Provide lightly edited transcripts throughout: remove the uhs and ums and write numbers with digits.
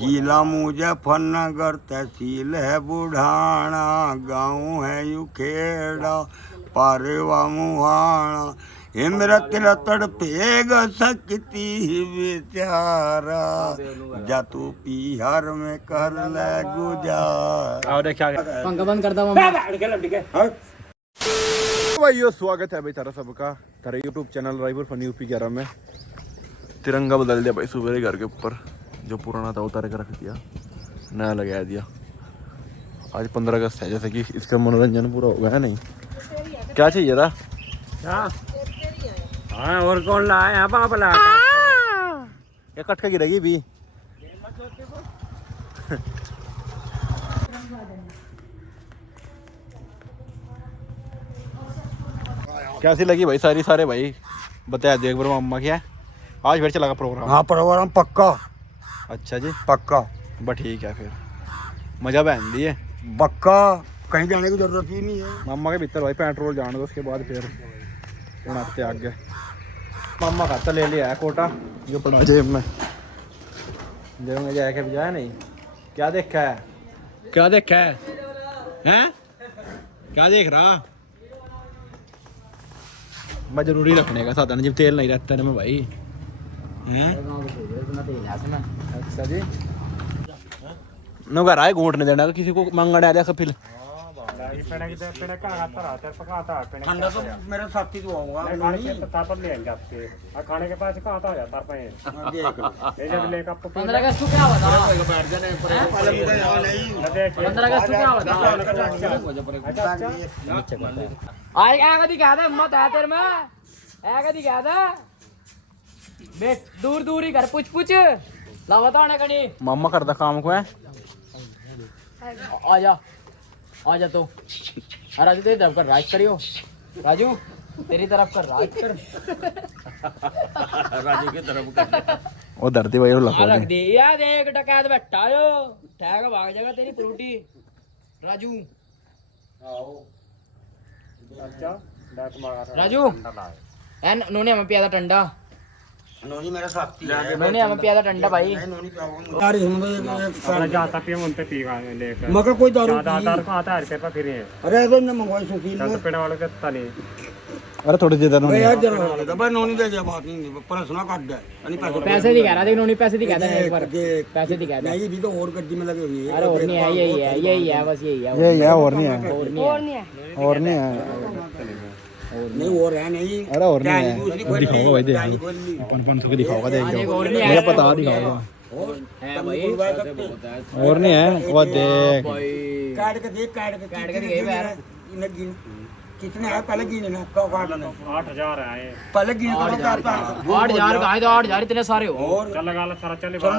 जिला मुजफ्फरनगर तहसील है बुढ़ाना, गाँव है युखेड़ा पारवा मुहाना। इमरत रतड़ पेग सकती बेचारा, जा तू पीहर में कर ले गुजार। पंखा बंद करता हूँ भाइयों, स्वागत है भाई तारा सबका तारा YouTube channel Raipur funny UP 11 में। तिरंगा बदल दिया भाई सुबह घर के ऊपर, जो पुराना था उतार के रख दिया, नया लगा दिया। आज 15 अगस्त है, जैसे कि इसका मनोरंजन पूरा होगा है नहीं। क्या चाहिए था? हाँ, और कौन लाया यहाँ बाप ला ये कट के गिरेगी भी। कैसी लगी भाई सारे भाई बताया दो एक बार मम्मा क्या है। आज फिर चला प्रोग्राम? हाँ, प्रोग्राम पक्का। अच्छा जी, पक्का बस ठीक है, फिर मजा बहन दी है पक्का, कहीं जाने की जरूरत ही नहीं है। मम्मा के भीतर भाई पेट्रोल जाने दो, उसके बाद फिर बनाते आगे। मम्मा खाता ले लिया है कोटा, जो पड़ा जेब में, जेब में जाके भी जाए नहीं। क्या देखा है हैं? क्या देख रहा? मैं जरूरी रखने का साधन, जब तेल नहीं रहता है ना भाई हैं। अच्छा जी, नो घर आए घूटने देना किसी को मंगने आ जाए फिर। ठंडा तो मेरा साथी तो होगा खाने के पास कहाँ था जाता है 15 अगस्त को क्या हुआ था? 15 अगस्त को क्या हुआ था? आज क्या कदी कहा था हिम्मत है तेरे में? ऐ कदी कहा था बेट दूर दूर ही कर पूछ लावा तो आने कड़ी। मम्मा करता काम को है। आजा तो राजू तेरी तरफ कर राज करियो, राजू तेरी तरफ कर राज कर। राजू की तरफ कर वो धरती भाई हाँ रख दे यार, देख डकैत बैठा यो ठहर भाग जाएगा तेरी फ्रूटी राजू। राजू एन नोने हमें पिया था ठंडा, नोनी मेरा साथी नोने हमें पिया था ठंडा भाई। मगर कोई दारू अरे ऐसे न मंगवाई सुशील अरे थोड़ी देर भाई यार जरा भाई नोनी दे जा बात नहीं प्रश्न काट दे अनि पैसे दिखा रहा था नोनी, पैसे दिखा था एक बार, पैसे दिखा था। नहीं भी तो और गड्डी में लगे हुई है। अरे और नहीं है, यही है बस यही है, ये और नहीं है, और नहीं है। और नहीं है, नहीं और है नहीं। अरे और नहीं है, दिखाओगा भाई, देखो अपन 500 के दिखाओगा, देख मुझे पता दिखाओगा। है भाई और नहीं है, वो देख काट के देख, काट के देख कितने है पहले गिने ना, काट ना 8000 है पहले गिने तो 8000 का है, तो 8000 इतने सारे हो। और चल लगा ला सारा चले लगा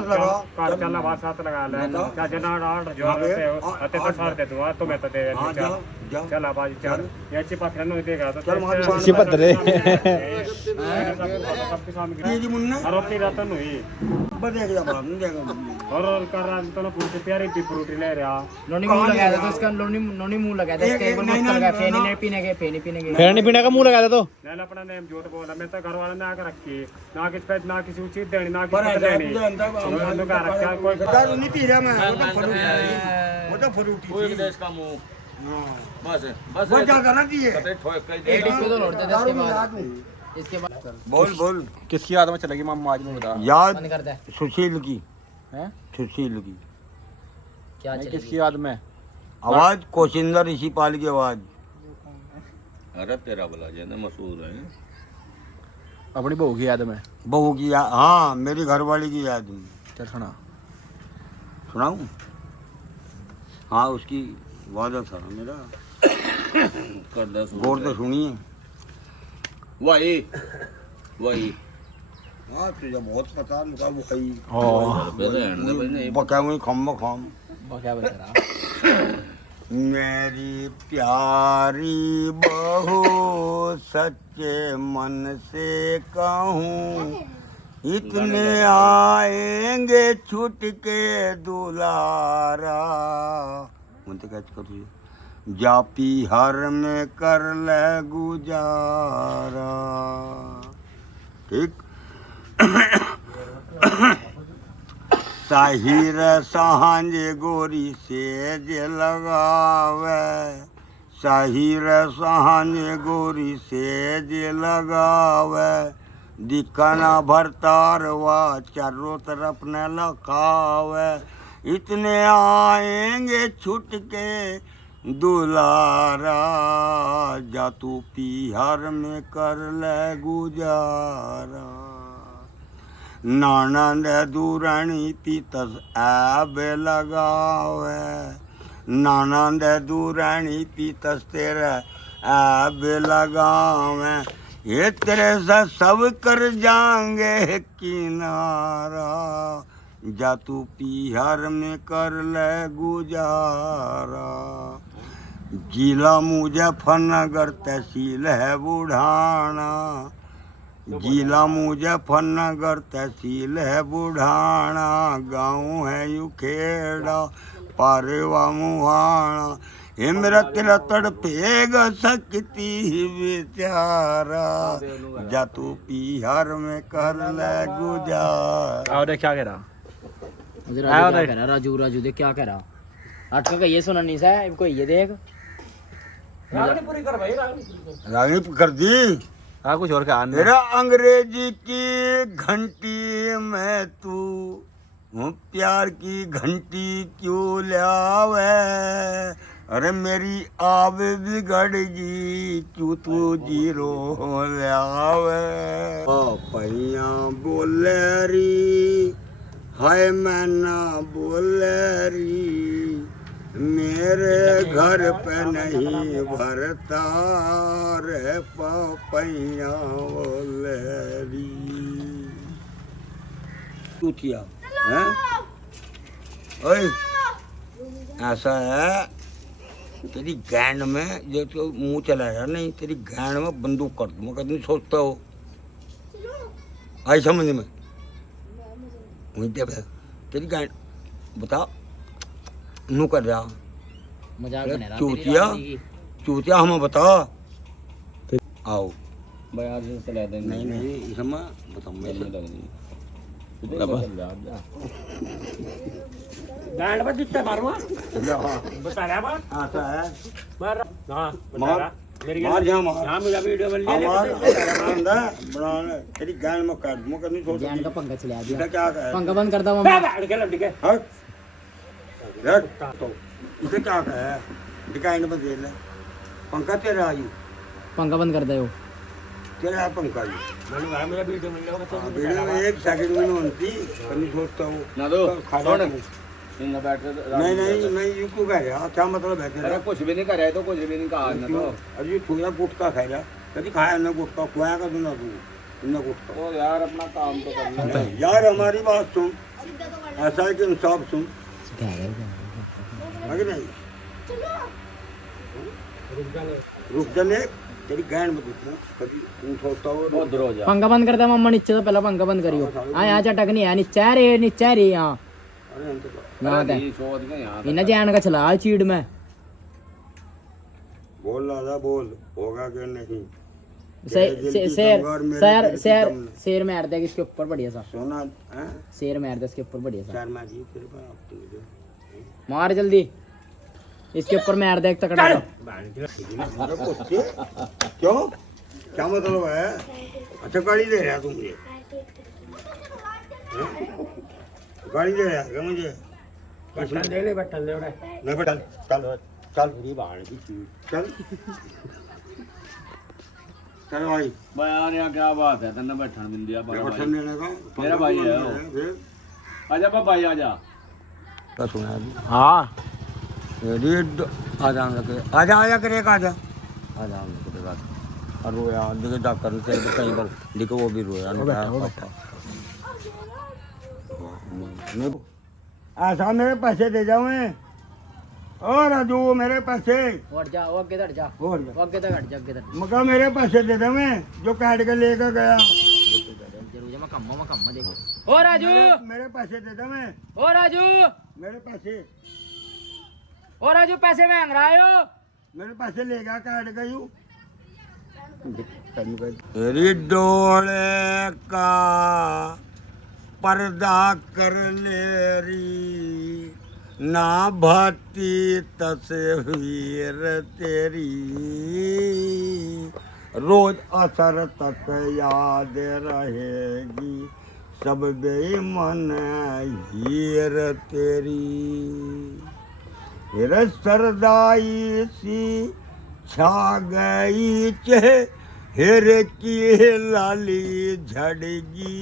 काट चल बात साथ लगा ले क्या जना 8000 रुपए अते तो सार दे दूंगा तो मैं तो दे हां जा जा चल आबाज चल याची पात्र न देगा तो चल मार इसी पत्थर रे सबके सामने जी मुन्ना आरोपी रतन हुई बस देख जा बात नहीं देगा और कर रहा तो ना पूरी प्यारी पी फ्रूटी ले रहा नोनी मुंह लगाया था, तो इसका नोनी मुंह लगाया था, इसका एक बार मत लगा, फेनी नहीं पीने के, फेनी पीने के, फेरनी पीने का मुंह लगा दे तो ले अपना नेम झूठ बोला। मैं तो घर वाले ने आकर रखी ना किस पे ना किसी चीज देनी ना किसी पे देनी तो का रखा कोई दारू नहीं पी रहा मैं, वो तो फ्रूटी कोई देश का मुंह बस बस ज्यादा ना दिए एक डिस्को तो लौटते थे इसके बाद, इसके बाद बोल किसकी याद में चलेगी मम्मा आज में बता। याद बंद कर दे सुशील की, हैं? सुशील की क्या नहीं, चलेगी? किसकी याद में? आवाज कोशिंदर ऋषिपाल की आवाज। अरे तेरा भला जैसे मशहूर है अपनी बहू की याद में। बहू की याद, हाँ मेरी घरवाली की याद में। चल सुना, सुनाऊं? हाँ उसकी वादा था मेरा, कर दे गौर से सुनिए। वही वही हाँ तुझे बहुत पता लगा भाई, ओ बका हुई खम क्या बता रहा? मेरी प्यारी बहू सच्चे मन से कहूँ, इतने आएंगे छूट के दुलारा, मुझे क्या करिए जा पीहर में कर ले गुजारा। ठीक साहिर सांझ गोरी सेज लगावे, साहिर सांझ गोरी सेज लगावे, दिखाना भरतारवा चारों तरफ न लखावे, इतने आएंगे छुट के दुलारा, जा तू पीहर में कर ले गुजारा, नानंद दूरणी पीतस ऐब लगावे, नानंद दूरणी पीतस तेरे ऐब लगावे, ये तेरे से सब कर जाएंगे किनारा, जा तू पीहर में कर ले गुजारा, जिला मुजफ्फरनगर तहसील है बुढ़ाना, जिला मुजफ्फरनगर तहसील है बुढ़ाना, गाँव है युखेड़ा पारेवा मुहाना, हे मेरा तेरा तड़पेगा सकती बेचारा, जा तू पीहर में कर ले गुजार। और क्या कह रहा राजू क्या कह रहा, राजू राजू देख क्या कह रहा, अटका का ये सुना नहीं सा इनको, ये देख रागनी कर दी। हाँ कुछ और क्या मेरा अंग्रेजी की घंटी में तू प्यार की घंटी क्यों लावे, अरे मेरी आब बिगड़गी क्यों तू जीरो लावे, पैया बोले री हाय मैं ना बोले री, मेरे घर पे नहीं भरता रे पपैया बोलेरी। चूतिया हैं? ओए ऐसा है तेरी गैंड में जो तो मुंह चलाया नहीं, तेरी गैंड में बंदूक कर दूँ, कभी सोचता हो आई समझ में तेरी गैंड बता नू कर रहा मजाक बना रहा चूतिया, चूतिया हमें बता आओ बाजार से चला देंगे। नहीं नहीं इसमें बताओ मैं बैंड पर जितना मारूंगा बता रहा बात आता है मार हां बता मार रहा मेरी मार जा मार हां मेरा वीडियो बन मार लिया बना तेरी गांड में काट दूं करनी छोड़ जान का पंखा चला दिया, क्या है पंखा बंद कर दो मम्मा, बैठ के लड़ के हट हट तो इसे क्या है गांड में दे ले पंखा तेरा आयु पंखा बंद कर दो, तेरा पंखा आयु मैंने कहा मेरा वीडियो बन लिया वीडियो में एक सेकंड में नहीं होती करनी छोड़ता हूँ ना दो खाना इनका बैठ नहीं नहीं मैं यू क्यों कह रहा क्या मतलब है तेरा कुछ भी नहीं कर रहे तो कुछ भी नहीं कहा ना तो अभी थोड़ा गुटका खाएगा कभी खाया ना गुटका खुआया का दूंगा तू इतना गुटका तो यार अपना काम तो करना है। यार हमारी बात सुन ऐसा है कि इंसाफ सुन है कि नहीं रुक जाने तेरी गैंड में दिखना कभी तू सोचता हो बहुत दूर हो जा पंखा बंद कर दो मम्मा, नीचे तो पहला पंखा बंद करियो, हाँ यहाँ चटक नहीं है, नीचे रे यहाँ अरे हम तो ना दे ये शो दिखा यहां इन्हें जान का चला चीड़ में, बोल रहा बोल होगा कि नहीं शेर मार दे इसके ऊपर बढ़िया सा, सोना हैं शेर मार दे इसके ऊपर बढ़िया सा, शर्मा जी तेरे पास मार जल्दी इसके ऊपर मार दे एक तकड़ा सा। क्यों क्या मतलब है? अच्छा गाड़ी दे रहा तू मुझे गाड़ी दे रहा क्या मुझे? बटन दे ले बटन दे उड़े नहीं बेटा चल चल पूरी बाहर की चीज चल चल भाई भाई यार यहाँ क्या बात है तन्ने बैठन मिल दिया बड़ा भाई बटन देने का मेरा भाई है वो। फिर आजा भाई आजा क्या सुना अभी? हाँ रेड आजा आजा आजा करेगा आजा आजा करेगा और रोया देखो डॉक्टर से कहीं पर देखो वो भी रोया ऐसा मेरे पैसे दे जाओ और राजू मेरे पैसे हट जा, वो आगे हट जा, और वो आगे तक हट जा, आगे तक मका मेरे पैसे दे दे मैं जो काट के लेकर गया जरूर मैं कम्मा देखो। ओ राजू, मेरे पैसे दे दे मैं ओ राजू, मेरे पैसे ओ राजू पैसे मांग रहा है, मेरे पैसे लेगा काट गई तेरी डोले का पर्दा कर लेरी ना भाती तस्वीर तेरी रोज असर तक याद रहेगी सब बेईमान हीर तेरी रे सरदाई सी छा गई चेहरे की लाली झड़गी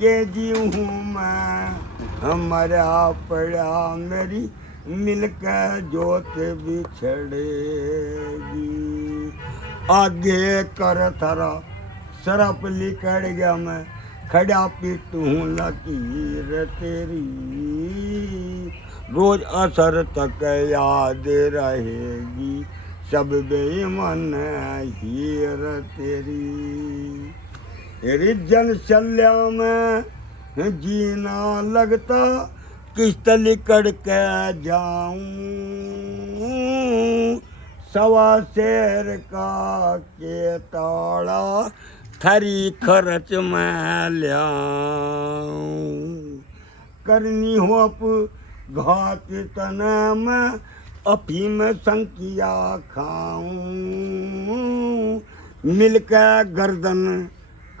के जी हूँ मैं मरा पड़ा मेरी मिलकर जोत बिछड़ेगी आगे कर थरा सरप लिकड़ गया मैं खड़ा पीटू लकीर तेरी रोज असर तक याद रहेगी सब बेईमान हीर तेरी तेरी जनशल्या में जीना लगता किस्त लिकड़ के जाऊं सवा शेर का के ताड़ा थरी खर्च में ल्याऊं करनी हो अप घात तना में अफीम संकिया खाऊं मिलकर गर्दन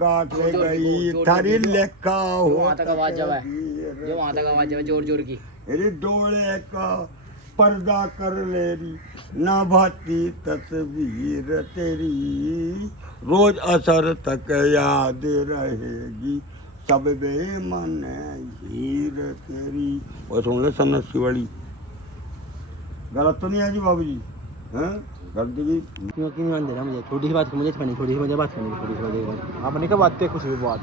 काट गई थारी लेखा हो वहाँ तक आवाज जावे जो वहाँ तक आवाज जावे जोर जोर की रे डोले का पर्दा कर लेरी ना भाती तस्वीर तेरी रोज असर तक याद रहेगी सब बेईमान हीर तेरी। वो सुन ले सन्नसी वाली गलत तो नहीं है जी बाबू जी हैं गलती की क्यों मान दे रहा मुझे छोटी सी बात मुझे छोटी सी मुझे बात करनी छोटी सी बात आप नहीं का बात कुछ भी बात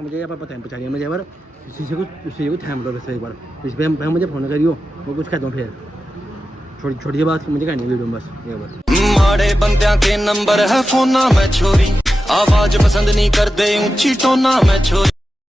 मुझे यहाँ पर पता है पहचानिए मुझे पर किसी को थैम लो वैसे एक बार इस पर मुझे फ़ोन करियो वो कुछ कहता हूँ फिर छोटी छोटी सी बात मुझे कहनी वीडियो में बस ये बात माड़े बंदियां के नंबर है फोना में छोरी आवाज पसंद नहीं कर दे ऊंची टोना में छोरी